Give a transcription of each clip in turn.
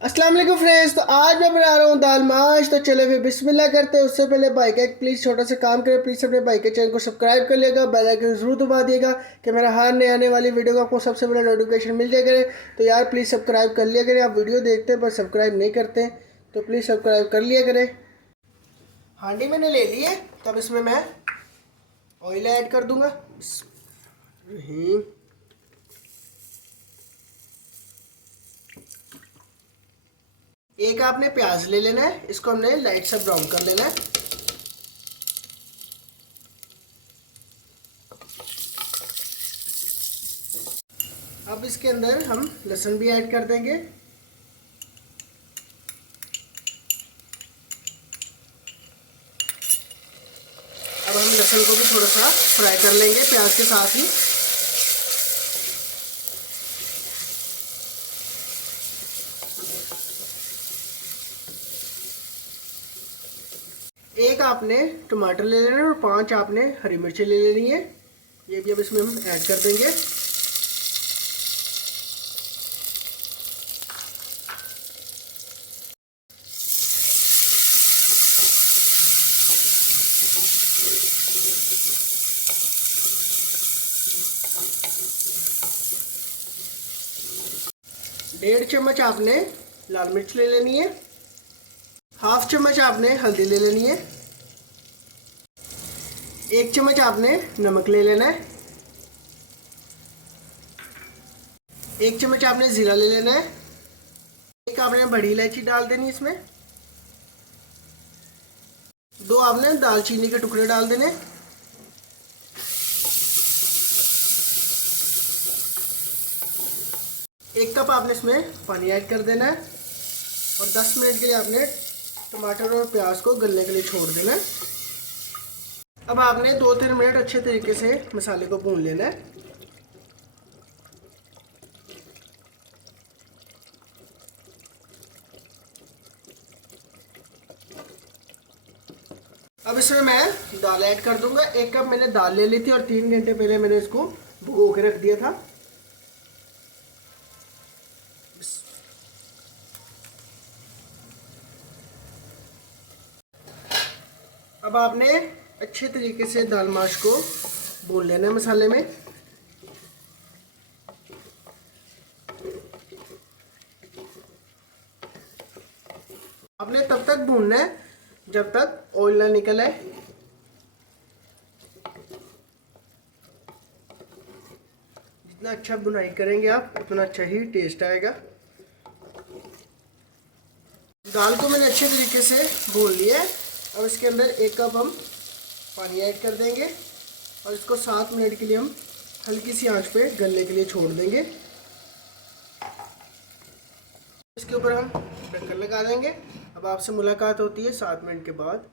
अस्सलाम वालेकुम फ्रेंड्स। तो आज मैं बना रहा हूँ दाल माश। तो चले फिर बिस्मिल्लाह करते हैं। उससे पहले भाई का एक प्लीज़ छोटा सा काम करें, प्लीज़ अपने भाई के चैनल को सब्सक्राइब कर लेगा, बेल आइकन जरूर दबा दिएगा कि मेरा हर नए आने वाली वीडियो का आपको सबसे पहले नोटिफिकेशन मिल जाए करे। तो यार प्लीज़ सब्सक्राइब कर लिया करें। आप वीडियो देखते हैं पर सब्सक्राइब नहीं करते, तो प्लीज़ सब्सक्राइब कर लिया करें। हांडी मैंने ले ली है, तब इसमें मैं ऑयल ऐड कर दूँगा। एक आपने प्याज ले लेना है, इसको हमने लाइट सा ब्राउन कर लेना है। अब इसके अंदर हम लहसुन भी ऐड कर देंगे। अब हम लहसुन को भी थोड़ा सा फ्राई कर लेंगे प्याज के साथ ही। एक आपने टमाटर ले लेना है और 5 आपने हरी मिर्ची ले लेनी है। ये भी अब इसमें हम ऐड कर देंगे। डेढ़ चम्मच आपने लाल मिर्च ले लेनी है। हाफ चम्मच आपने हल्दी ले लेनी है। 1 चम्मच आपने नमक ले लेना है। 1 चम्मच आपने ज़ीरा ले लेना है। एक आपने बड़ी इलायची डाल देनी इसमें। 2 आपने दालचीनी के टुकड़े डाल देने। एक कप आपने इसमें पानी ऐड कर देना है और 10 मिनट के लिए आपने टमाटर और प्याज को गलने के लिए छोड़ देना है। अब आपने 2-3 मिनट अच्छे तरीके से मसाले को भून लेना है। अब इसमें मैं दाल ऐड कर दूंगा। 1 कप मैंने दाल ले ली थी और 3 घंटे पहले मैंने इसको भिगो के रख दिया था। अब आपने अच्छे तरीके से दाल माश को भून लेना है मसाले में। आपने तब तक भूनना है जब तक ऑयल ना निकल आए। जितना अच्छा बुनाई करेंगे आप उतना अच्छा ही टेस्ट आएगा। दाल को मैंने अच्छे तरीके से भून लिया है। अब इसके अंदर 1 कप हम पानी ऐड कर देंगे और इसको 7 मिनट के लिए हम हल्की सी आंच पे गलने के लिए छोड़ देंगे। इसके ऊपर हम ढक्कन लगा देंगे। अब आपसे मुलाकात होती है 7 मिनट के बाद।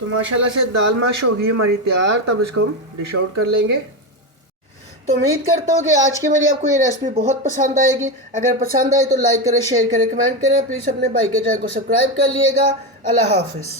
तो माशाल्लाह से दाल माश होगी हमारी तैयार। तब इसको हम डिश आउट कर लेंगे। तो उम्मीद करता हूँ कि आज की मेरी आपको ये रेसिपी बहुत पसंद आएगी। अगर पसंद आए तो लाइक करें, शेयर करें, कमेंट करें। प्लीज़ अपने भाई के चैनल को सब्सक्राइब कर लिएगा। अल्लाह हाफिज़।